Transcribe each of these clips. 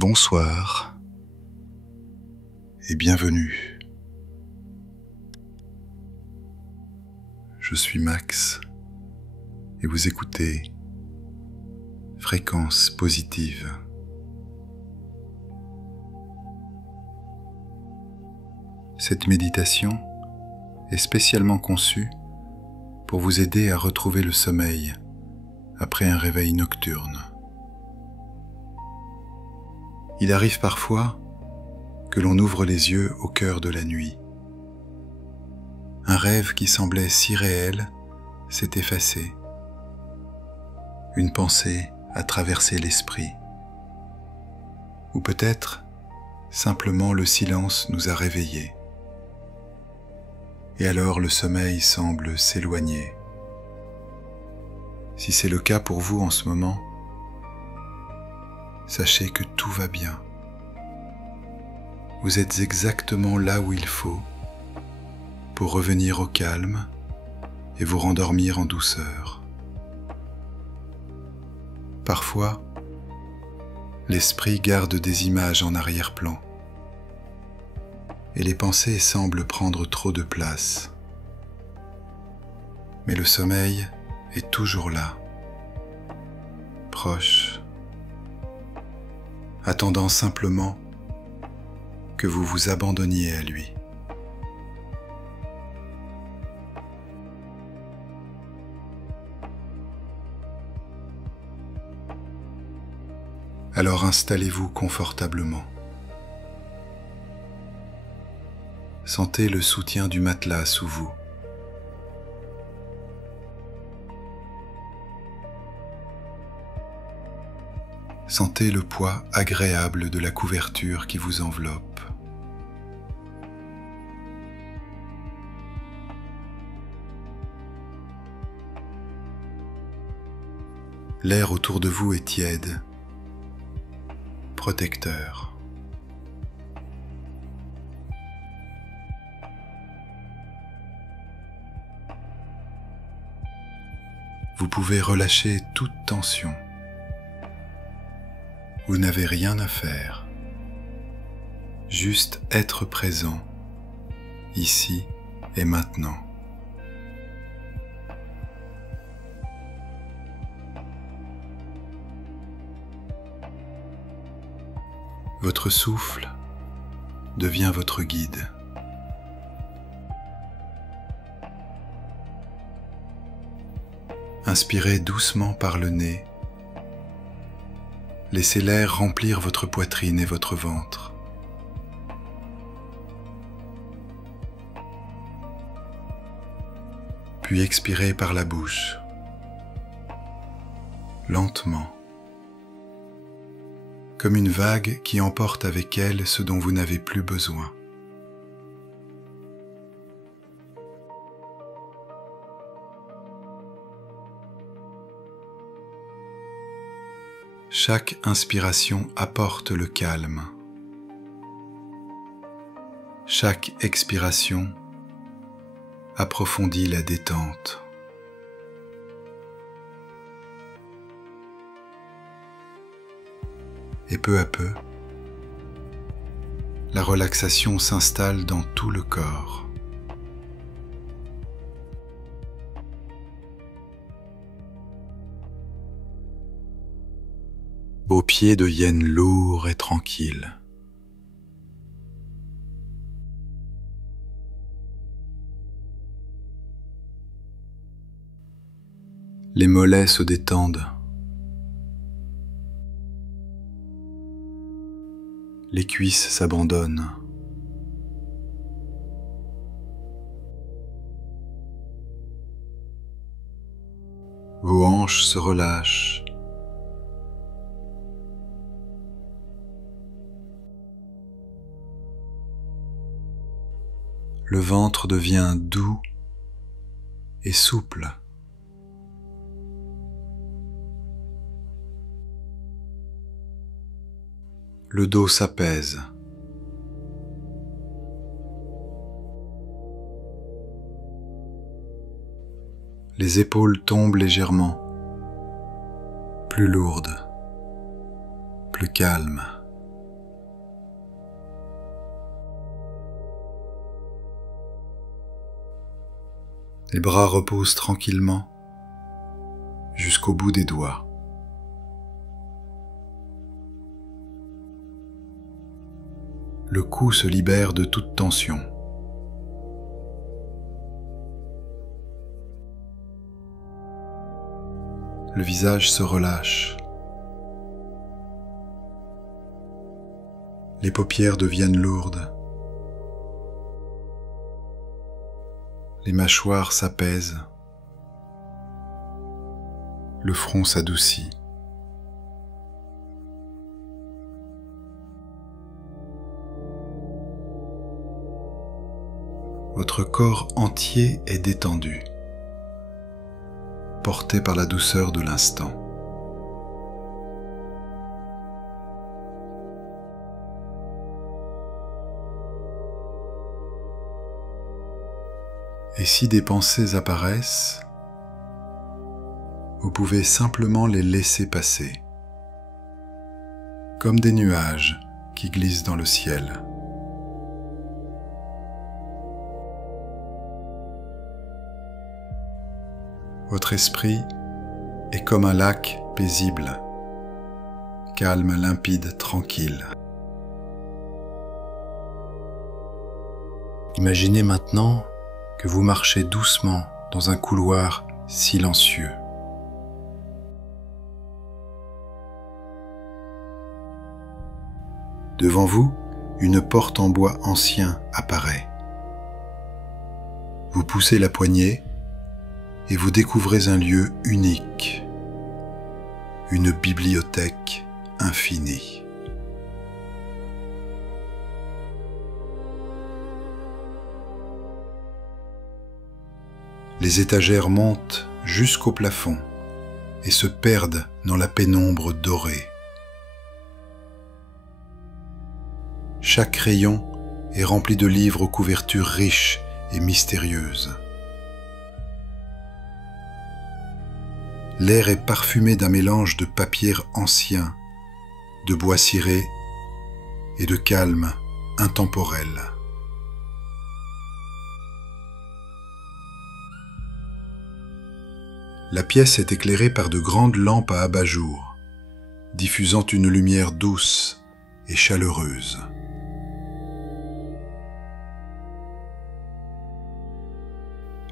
bonsoir et bienvenue. Je suis Max et vous écoutez Fréquence Positive. Cette méditation est spécialement conçue pour vous aider à retrouver le sommeil après un réveil nocturne. Il arrive parfois que l'on ouvre les yeux au cœur de la nuit. Un rêve qui semblait si réel s'est effacé. Une pensée a traversé l'esprit. Ou peut-être simplement le silence nous a réveillés. Et alors le sommeil semble s'éloigner. Si c'est le cas pour vous en ce moment, sachez que tout va bien. Vous êtes exactement là où il faut pour revenir au calme et vous rendormir en douceur. Parfois, l'esprit garde des images en arrière-plan et les pensées semblent prendre trop de place. Mais le sommeil est toujours là, proche, attendant simplement que vous vous abandonniez à lui. Alors installez-vous confortablement. Sentez le soutien du matelas sous vous. Sentez le poids agréable de la couverture qui vous enveloppe. L'air autour de vous est tiède, protecteur. Vous pouvez relâcher toute tension. Vous n'avez rien à faire, juste être présent, ici et maintenant. Votre souffle devient votre guide. Inspirez doucement par le nez. Laissez l'air remplir votre poitrine et votre ventre. Puis expirez par la bouche, lentement, comme une vague qui emporte avec elle ce dont vous n'avez plus besoin. Chaque inspiration apporte le calme. Chaque expiration approfondit la détente. Et peu à peu, la relaxation s'installe dans tout le corps. Beau pied de hyène lourd et tranquille. Les mollets se détendent. Les cuisses s'abandonnent. Vos hanches se relâchent. Le ventre devient doux et souple. Le dos s'apaise. Les épaules tombent légèrement, plus lourdes, plus calmes. Les bras reposent tranquillement jusqu'au bout des doigts. Le cou se libère de toute tension. Le visage se relâche. Les paupières deviennent lourdes. Les mâchoires s'apaisent. Le front s'adoucit. Votre corps entier est détendu, porté par la douceur de l'instant. Et si des pensées apparaissent, vous pouvez simplement les laisser passer, comme des nuages qui glissent dans le ciel. Votre esprit est comme un lac paisible, calme, limpide, tranquille. Imaginez maintenant que vous marchez doucement dans un couloir silencieux. Devant vous, une porte en bois ancien apparaît. Vous poussez la poignée et vous découvrez un lieu unique, une bibliothèque infinie. Les étagères montent jusqu'au plafond et se perdent dans la pénombre dorée. Chaque rayon est rempli de livres aux couvertures riches et mystérieuses. L'air est parfumé d'un mélange de papiers anciens, de bois ciré et de calme intemporel. La pièce est éclairée par de grandes lampes à abat-jour, diffusant une lumière douce et chaleureuse.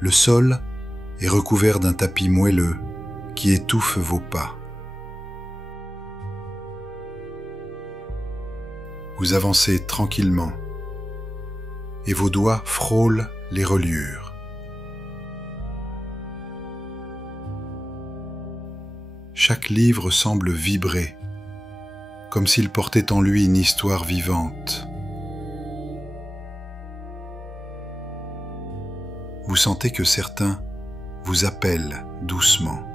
Le sol est recouvert d'un tapis moelleux qui étouffe vos pas. Vous avancez tranquillement et vos doigts frôlent les reliures. Chaque livre semble vibrer, comme s'il portait en lui une histoire vivante. Vous sentez que certains vous appellent doucement.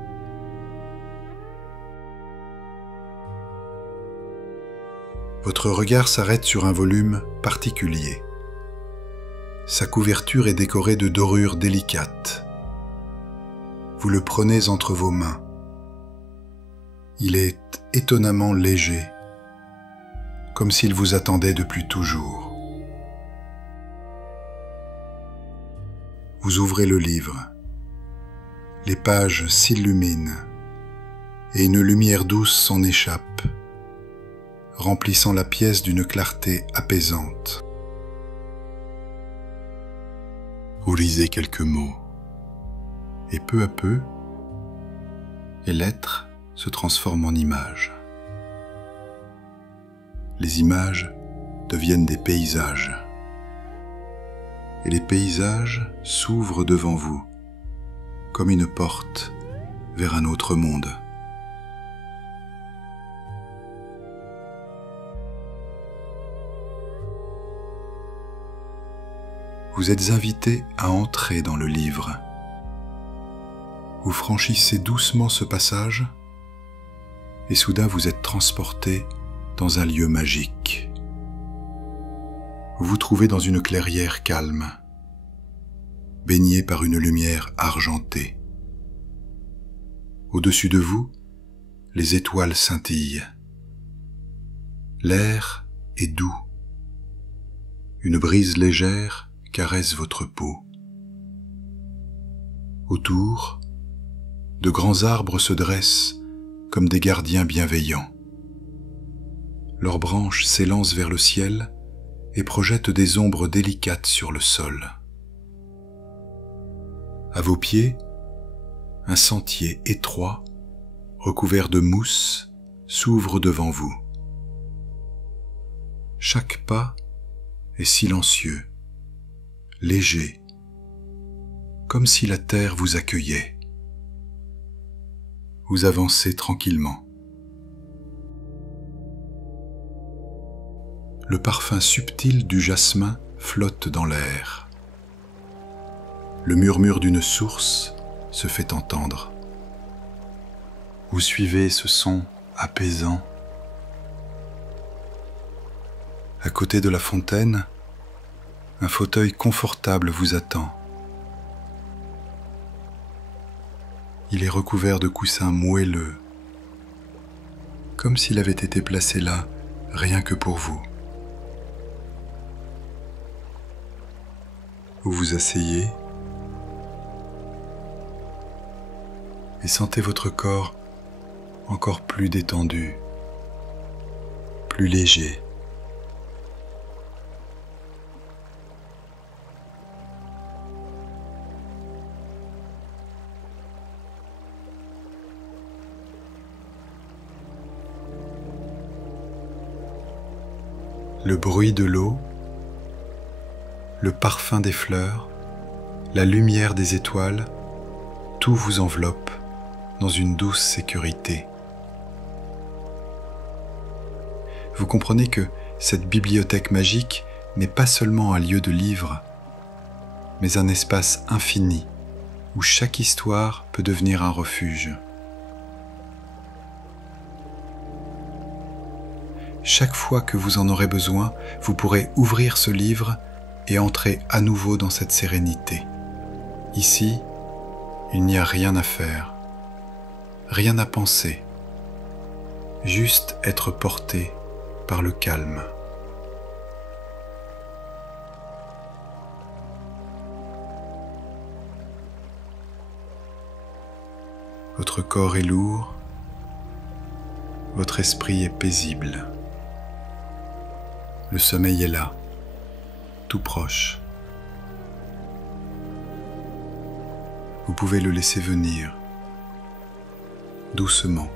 Votre regard s'arrête sur un volume particulier. Sa couverture est décorée de dorures délicates. Vous le prenez entre vos mains. Il est étonnamment léger, comme s'il vous attendait depuis toujours. Vous ouvrez le livre. Les pages s'illuminent et une lumière douce s'en échappe, remplissant la pièce d'une clarté apaisante. Vous lisez quelques mots et peu à peu, les lettres se transforment en images. Les images deviennent des paysages. Et les paysages s'ouvrent devant vous, comme une porte vers un autre monde. Vous êtes invité à entrer dans le livre. Vous franchissez doucement ce passage et soudain vous êtes transporté dans un lieu magique. Vous vous trouvez dans une clairière calme, baignée par une lumière argentée. Au-dessus de vous, les étoiles scintillent. L'air est doux. Une brise légère caresse votre peau. Autour, de grands arbres se dressent comme des gardiens bienveillants. Leurs branches s'élancent vers le ciel et projettent des ombres délicates sur le sol. À vos pieds, un sentier étroit, recouvert de mousse, s'ouvre devant vous. Chaque pas est silencieux, léger, comme si la terre vous accueillait. Vous avancez tranquillement. Le parfum subtil du jasmin flotte dans l'air. Le murmure d'une source se fait entendre. Vous suivez ce son apaisant. À côté de la fontaine, un fauteuil confortable vous attend. Il est recouvert de coussins moelleux, comme s'il avait été placé là rien que pour vous. Vous vous asseyez et sentez votre corps encore plus détendu, plus léger. Le bruit de l'eau, le parfum des fleurs, la lumière des étoiles, tout vous enveloppe dans une douce sécurité. Vous comprenez que cette bibliothèque magique n'est pas seulement un lieu de livres, mais un espace infini où chaque histoire peut devenir un refuge. Chaque fois que vous en aurez besoin, vous pourrez ouvrir ce livre et entrer à nouveau dans cette sérénité. Ici, il n'y a rien à faire, rien à penser, juste être porté par le calme. Votre corps est lourd, votre esprit est paisible. Le sommeil est là, tout proche. Vous pouvez le laisser venir, doucement,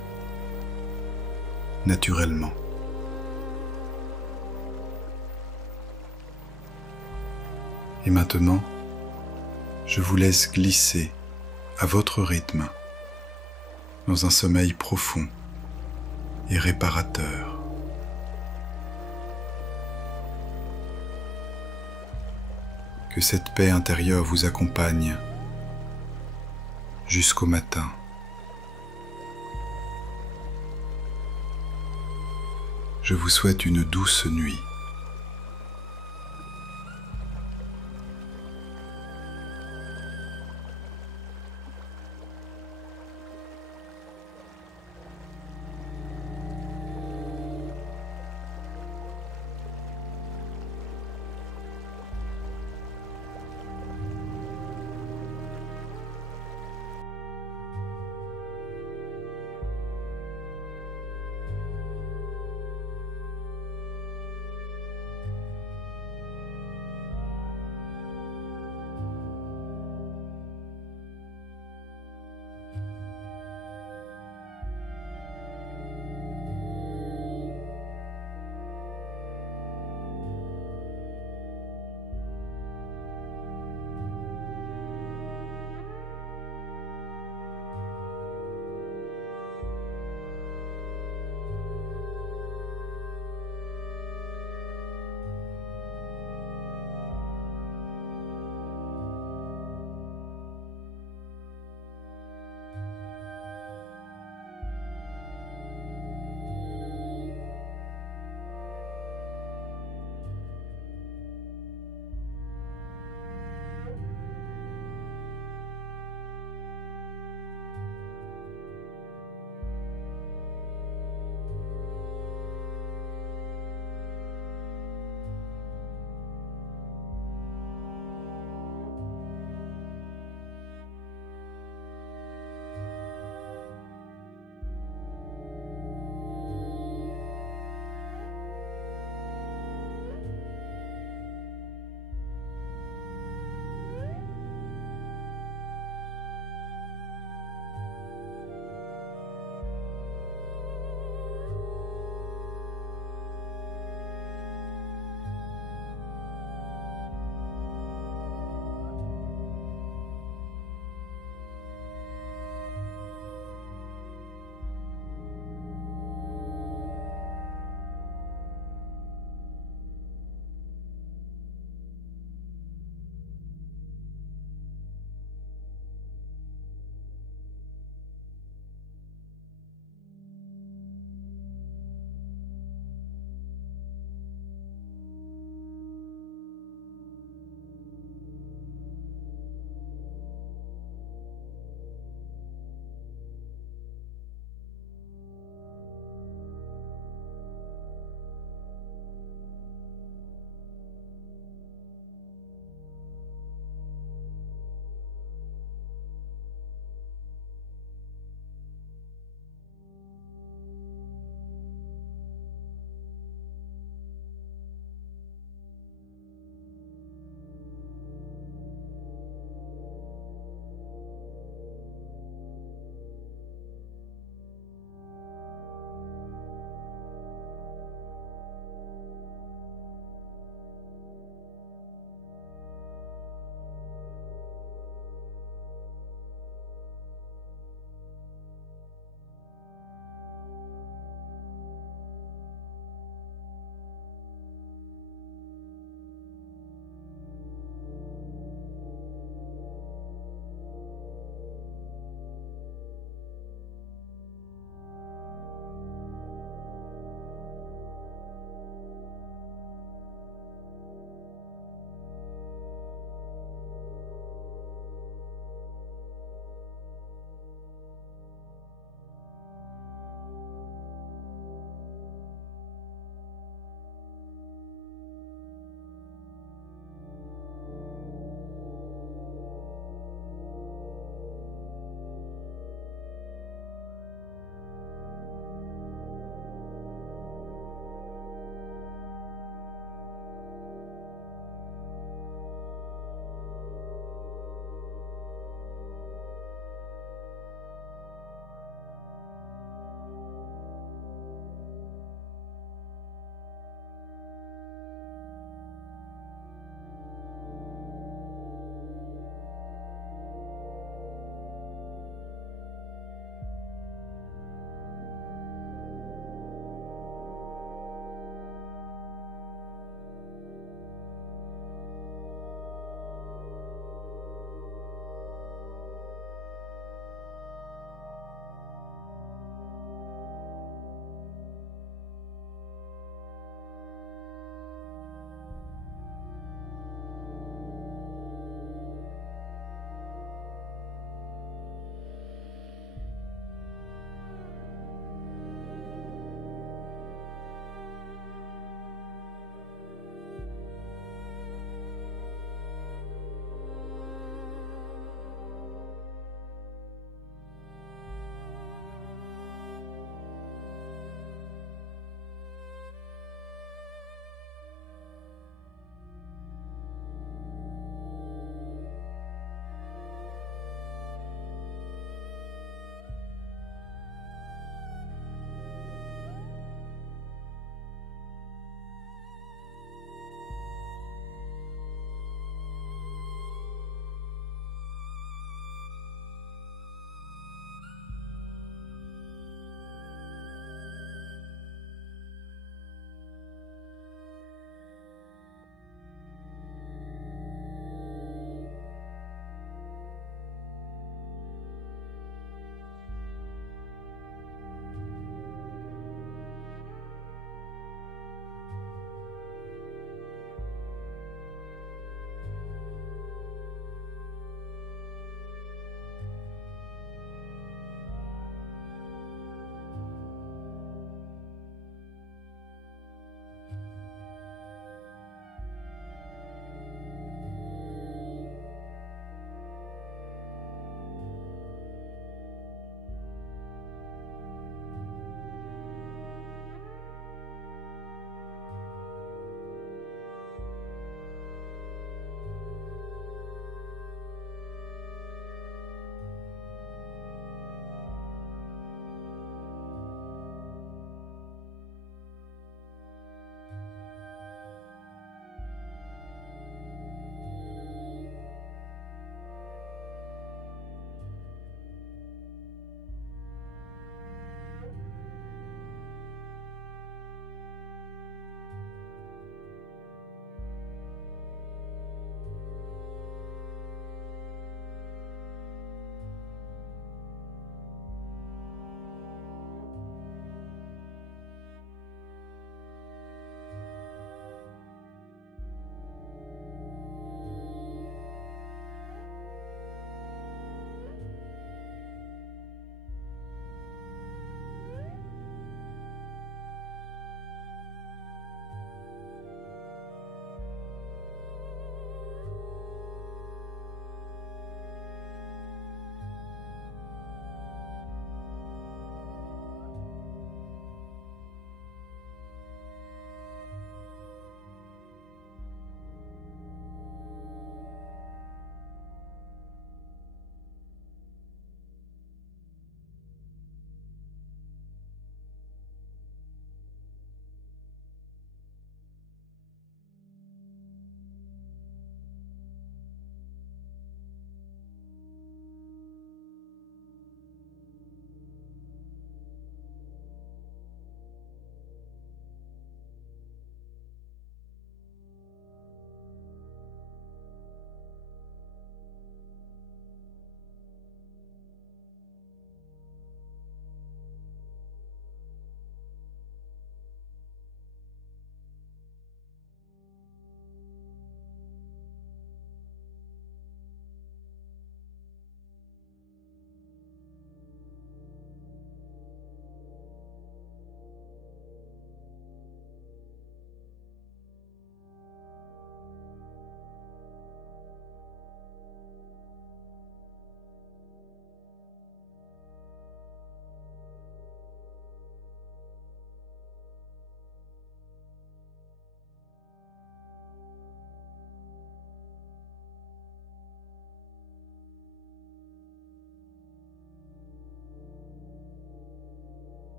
naturellement. Et maintenant, je vous laisse glisser à votre rythme dans un sommeil profond et réparateur. Que cette paix intérieure vous accompagne jusqu'au matin. Je vous souhaite une douce nuit.